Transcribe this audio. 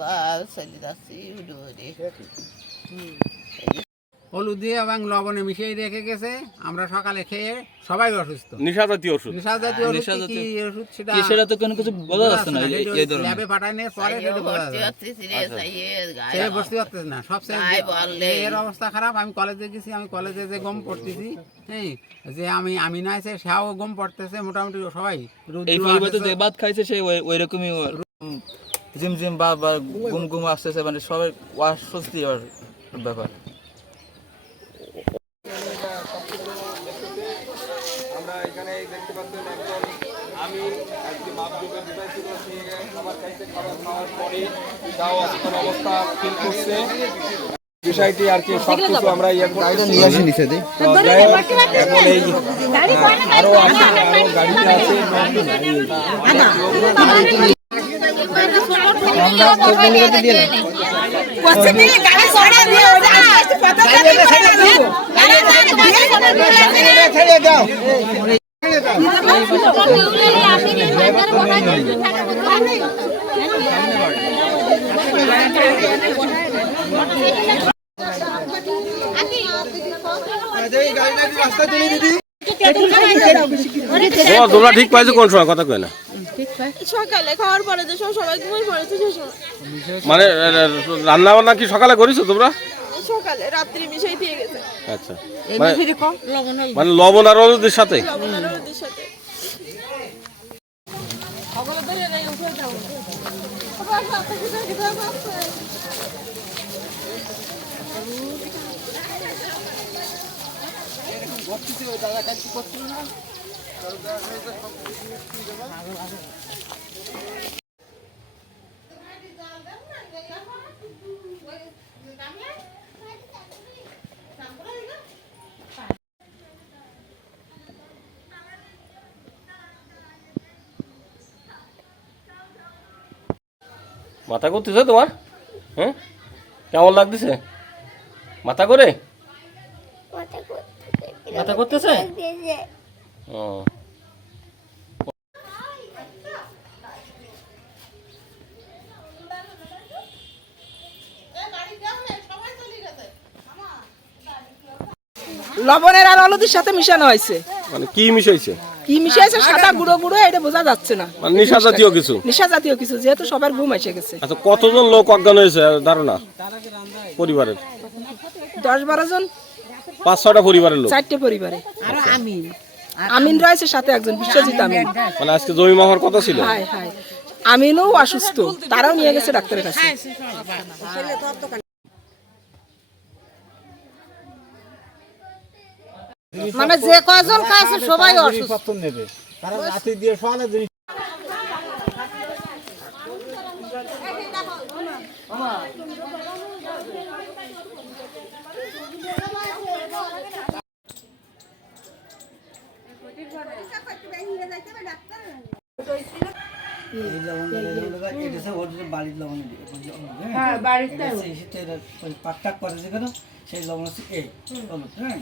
বাবা চলে যাচ্ছি উঠে হলুদ দিয়ে এবং লবণে মিশিয়ে রেখে গেছে। আমরা সকালে খেয়ে সবাই অসুস্থ। নেশা জাতীয় ওষুধ সেটা তো কোনো কিছু বোঝা যাচ্ছে না। এই ধরনের ল্যাবে পাঠানোর পরে সেটা বোঝা যাচ্ছে সে বসতে পারতেছে না। সবচেয়ে এর অবস্থা খারাপ। আমি কলেজে গেছি, আমি কলেজে যে গম পড়তেছি, হ্যাঁ, যে আমি না আছে সেও গম পড়তেছে, মোটামুটি সবাই এই পরিবর্তে যে ভাত খাইছে সে ওই রকমই জিমজিম বা গুম গুম আসতেছে, মানে সবাই অস্বস্তি ব্যাপার। আমরা এখানে দেখতে পাচ্ছেন একজন আমি আজকে মাপযোগের বিদায় ছিল, সে খাবার খাইতে, খাবার খাওয়ার পরে তাও এখন অবস্থা ফিল করছে। বিষয়টি আর কি সব কিছু আমরা নিয়ে আসি নিচে দিই। এখন এই আরো গাড়িতে আছে তোমরা ঠিক পাইছো কোন সময়? কথা কয় না সকালে খাওয়ার পরে যে সবাই ঘুমিয়ে পড়েছে। মানে রান্না বান্না কি সকালে করেছো তোমরা? সকালে রাত্রি মিশাই দিয়ে গেছে। আচ্ছা, মানে লবণ আর হলুদের সাথে। মাথা করতেছে তোমার? হ্যাঁ, কেমন লাগতেছে মাথা করে? মাথা করতেছে? ও, লবণের আর হলুদের সাথে মিশানো হয়েছে। মানে কি মিশাইছে? কি মিশাইছে? সাদা গুঁড়ো গুঁড়ো, এটা বোঝা যাচ্ছে না। মানে নেশা জাতীয় কিছু? নেশা জাতীয় কিছু, যেহেতু সবার ঘুম এসে গেছে। আচ্ছা, কতজন লোক অজ্ঞান হয়েছে ধারণা পরিবারের? 10-12 জন, 5-6টা পরিবারের লোক। 4টে পরিবারে। আমিন রয়েছে সাথে, একজন বিশ্বজিৎ আমিন। মানে আজকে জমি মাহার কথা ছিল। হায় হায়, আমিনও অসুস্থ, তারাও নিয়ে গেছে ডাক্তারের কাছে। মানে যে কয়জন খাইছে সবাই অসুস্থ। পাট্টাক করে যেখানে সেই লবণ হচ্ছে এই হলুদ। হ্যাঁ,